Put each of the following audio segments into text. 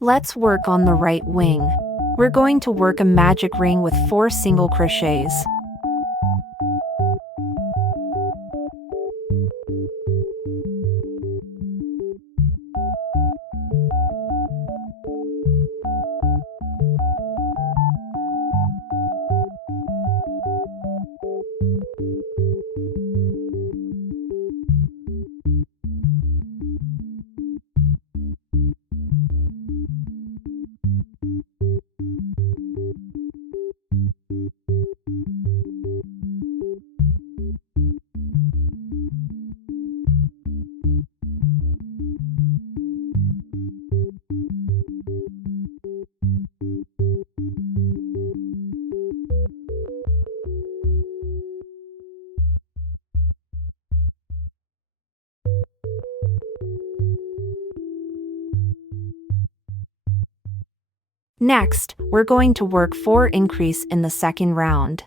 Let's work on the right wing. We're going to work a magic ring with 4 single crochets. Next, we're going to work 4 increase in the second round.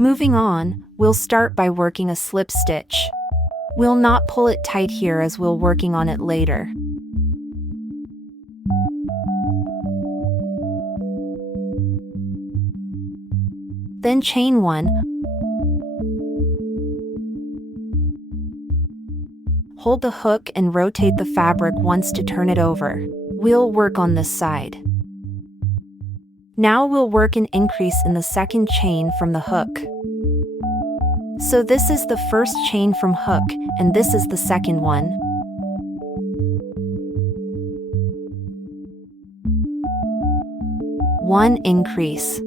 Moving on, we'll start by working a slip stitch. We'll not pull it tight here as we'll working on it later. Then chain 1. Hold the hook and rotate the fabric once to turn it over. We'll work on this side. Now we'll work an increase in the second chain from the hook. So this is the first chain from hook, and this is the second one. One increase.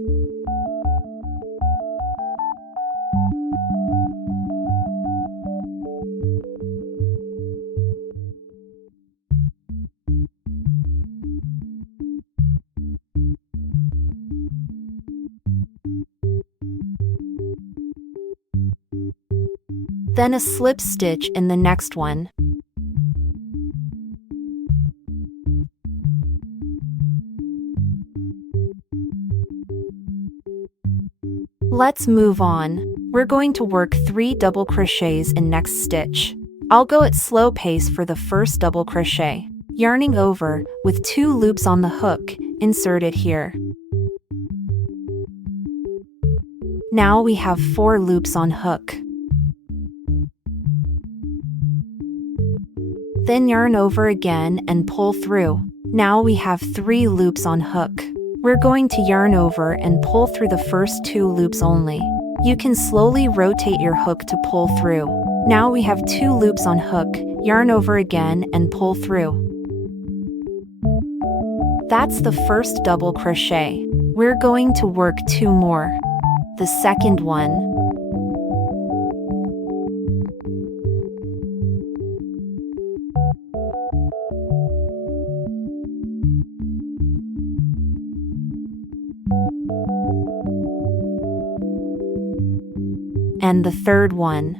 Then a slip stitch in the next one. Let's move on. We're going to work 3 double crochets in next stitch. I'll go at slow pace for the first double crochet. Yarning over, with 2 loops on the hook, insert it here. Now we have 4 loops on hook. Then yarn over again and pull through. Now we have 3 loops on hook. We're going to yarn over and pull through the first 2 loops only. You can slowly rotate your hook to pull through. Now we have 2 loops on hook, yarn over again and pull through. That's the first double crochet. We're going to work 2 more. The second one. And the third one.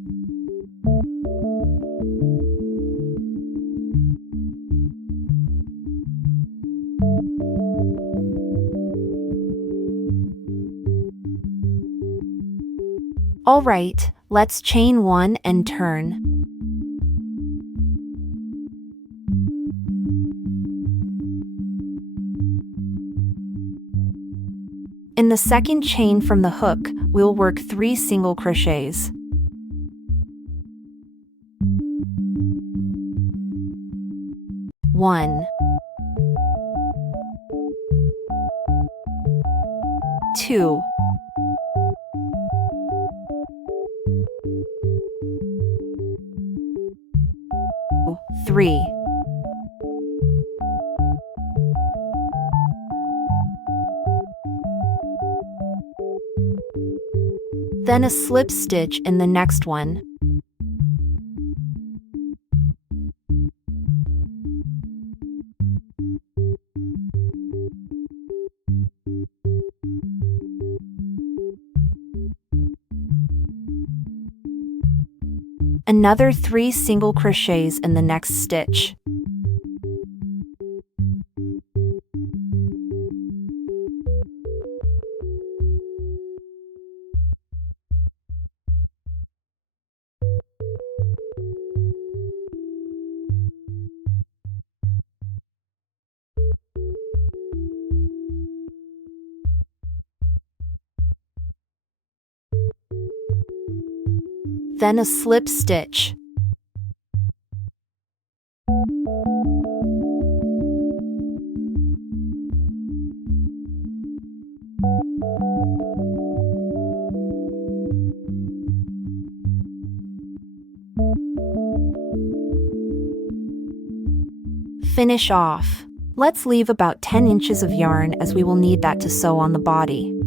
All right, let's chain 1 and turn. In the second chain from the hook, we'll work 3 single crochets. One, 2, 3. Then a slip stitch in the next one. Another 3 single crochets in the next stitch. Then a slip stitch. Finish off. Let's leave about 10 inches of yarn as we will need that to sew on the body.